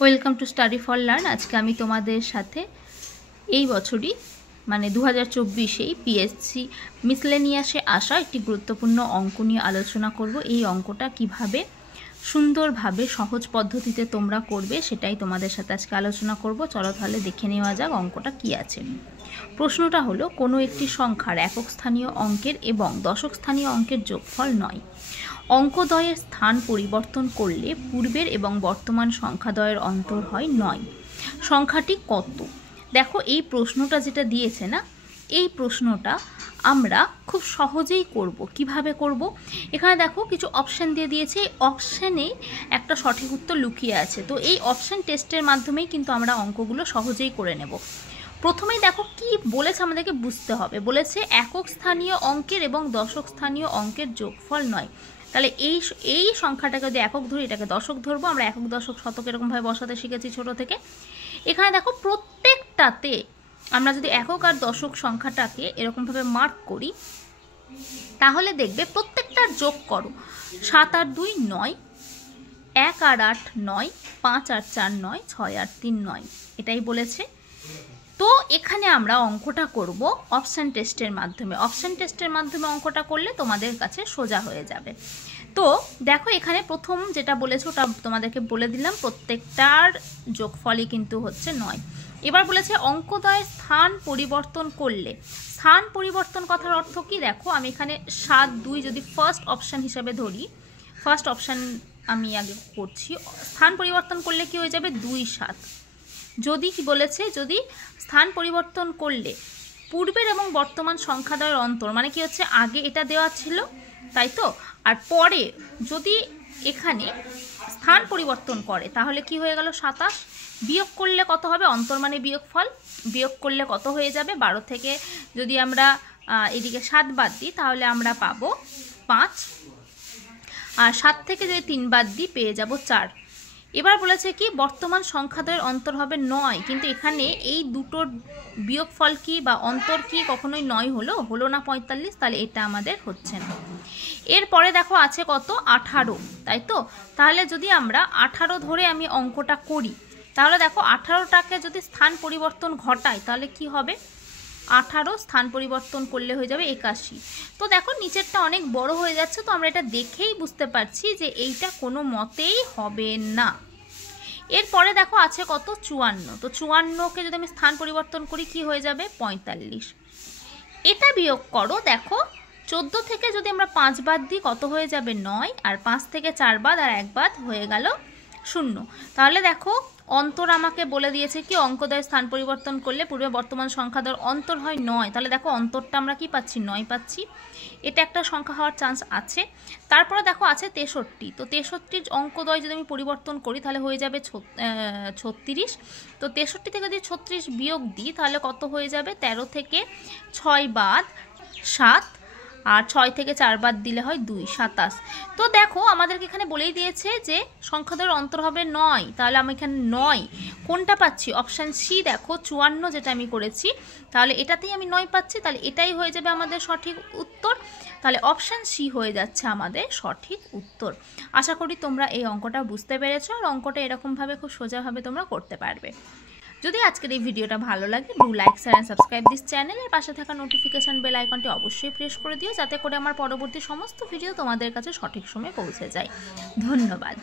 Welcome to study for learn. আজকে আমি তোমাদের সাথে এই বছরই মানে 2024-এই পিএসসি মিসলেনিয়াসে আসা একটি গুরুত্বপূর্ণ অঙ্ক নিয়ে আলোচনা করব। এই অঙ্কটা কিভাবে সুন্দরভাবে সহজ পদ্ধতিতে তোমরা করবে সেটাই তোমাদের সাথে আজকে আলোচনা করব। চলো তাহলে দেখে নেওয়া যাক অঙ্কটা কি আছে। প্রশ্নটা হলো, কোনো একটি সংখ্যার একক স্থানীয় অঙ্কের এবং দশক স্থানীয় অঙ্কের যোগফল 9। অঙ্কদ্বয়ের স্থান পরিবর্তন করলে পূর্বের এবং বর্তমান সংখ্যাদ্বয়ের অন্তর হয় 9। সংখ্যাটি কত? দেখো, এই প্রশ্নটা যেটা দিয়েছে না, এই প্রশ্নটা আমরা খুব সহজেই করব। কিভাবে করব? এখানে দেখো কিছু অপশান দিয়ে দিয়েছে, এই অপশানেই একটা সঠিক উত্তর লুকিয়ে আছে। তো এই অপশান টেস্টের মাধ্যমেই কিন্তু আমরা অঙ্কগুলো সহজেই করে নেব। প্রথমেই দেখো কি বলেছে, আমাদেরকে বুঝতে হবে। বলেছে একক স্থানীয় অঙ্কের এবং দশক স্থানীয় অঙ্কের যোগফল 9। তাহলে এই সংখ্যাটাকে যদি একক ধরি, এটাকে দশক ধরবো। আমরা একক, দশক, শতক এরকমভাবে বসাতে শিখেছি ছোট থেকে। এখানে দেখো প্রত্যেকটাতে আমরা যদি একক আর দশক সংখ্যাটাকে এরকমভাবে মার্ক করি, তাহলে দেখবে প্রত্যেকটার যোগ করো। 7 আর 2 9, 1 আর 8 9, 5 আর 4 9, 6 আর 3 9, এটাই বলেছে। তো এখানে আমরা অঙ্কটা করব অপশান টেস্টের মাধ্যমে। অপশান টেস্টের মাধ্যমে অঙ্কটা করলে তোমাদের কাছে সোজা হয়ে যাবে। তো দেখো, এখানে প্রথম যেটা বলেছে ওটা তোমাদেরকে বলে দিলাম, প্রত্যেকটার যোগফলই কিন্তু হচ্ছে 9। এবার বলেছে অঙ্কদ্বয়ের স্থান পরিবর্তন করলে। স্থান পরিবর্তন কথার অর্থ কি? দেখো, আমি এখানে 7 2 যদি ফার্স্ট অপশান হিসাবে ধরি, ফার্স্ট অপশান আমি আগে করছি। স্থান পরিবর্তন করলে কি হয়ে যাবে? 2 7। যদি কি বলেছে, যদি স্থান পরিবর্তন করলে পূর্বের এবং বর্তমান সংখ্যাদ্বয়ের অন্তর, মানে কি হচ্ছে, আগে এটা দেওয়া ছিল তাই তো, আর পরে যদি এখানে স্থান পরিবর্তন করে তাহলে কি হয়ে গেল? 27। বিয়োগ করলে কত হবে? অন্তর মানে বিয়োগফল। বিয়োগ করলে কত হয়ে যাবে? 12 থেকে যদি আমরা এদিকে 7 বাদ দিই তাহলে আমরা পাবো 5, আর 7 থেকে যদি 3 বাদ দিই পেয়ে যাব 4। এবার বলেছে কি বর্তমান সংখ্যাদ্বয়ের অন্তর হবে 9, কিন্তু এখানে এই দুটোর বিয়োগফল কি বা অন্তর কি? কখনোই 9 হলো না 45, তাহলে এটা আমাদের হচ্ছে না। এরপরে দেখো আছে কত? 18, তাই তো। তাহলে যদি আমরা 18 ধরে আমি অঙ্কটা করি, তাহলে দেখো 18টাকে যদি স্থান পরিবর্তন ঘটাই তাহলে কি হবে? 18 স্থান পরিবর্তন করলে হয়ে যাবে 81। তো দেখো নিচেরটা অনেক বড় হয়ে যাচ্ছে, তো আমরা এটা দেখেই বুঝতে পারছি যে এইটা কোনো মতেই হবে না। এরপরে দেখো আছে কত? 54। তো 54কে যদি আমি স্থান পরিবর্তন করি কি হয়ে যাবে? 45। এটা বিয়োগ করো। দেখো 14 থেকে যদি আমরা 5 বাদ দিই কত হয়ে যাবে? 9, আর 5 থেকে 4 বাদ আর 1 বাদ হয়ে গেল 0। তাহলে দেখো অন্তর আমাকে বলে দিয়েছে কি অঙ্কদ্বয়ের স্থান পরিবর্তন করলে পূর্বে বর্তমান সংখ্যাদ্বয়ের অন্তর হয় 9। তাহলে দেখো অন্তরটা আমরা কি পাচ্ছি? 9 পাচ্ছি। এটা একটা সংখ্যা হওয়ার চান্স আছে। তারপরে দেখো আছে 63। তো 63 অঙ্কদ্বয় যদি আমি পরিবর্তন করি তাহলে হয়ে যাবে 36। তো 63 থেকে যদি 36 বিয়োগ দিই তাহলে কত হয়ে যাবে? 13 থেকে 6 বাদ 7, আর 6 থেকে 4 বাদ দিলে হয় 2, 27। তো দেখো আমাদেরকে এখানে বলেই দিয়েছে যে সংখ্যাদ্বয়ের অন্তর হবে 9। তাহলে আমি এখানে 9 কোনটা পাচ্ছি? Option C. দেখো 54 যেটা আমি করেছি, তাহলে এটাতেই আমি 9 পাচ্ছি। তাহলে এটাই হয়ে যাবে আমাদের সঠিক উত্তর। তাহলে অপশান সি হয়ে যাচ্ছে আমাদের সঠিক উত্তর। আশা করি তোমরা এই অঙ্কটা বুঝতে পেরেছো, আর অঙ্কটা এরকমভাবে খুব সোজাভাবে তোমরা করতে পারবে। যদি আজকের এই ভিডিওটা ভালো লাগে, do like, share and subscribe this channel. এর পাশে থাকা নোটিফিকেশন বেল আইকনটি অবশ্যই প্রেস করে দিও, যাতে করে আমার পরবর্তী সমস্ত ভিডিও তোমাদের কাছে সঠিক সময়ে পৌঁছে যায়। ধন্যবাদ।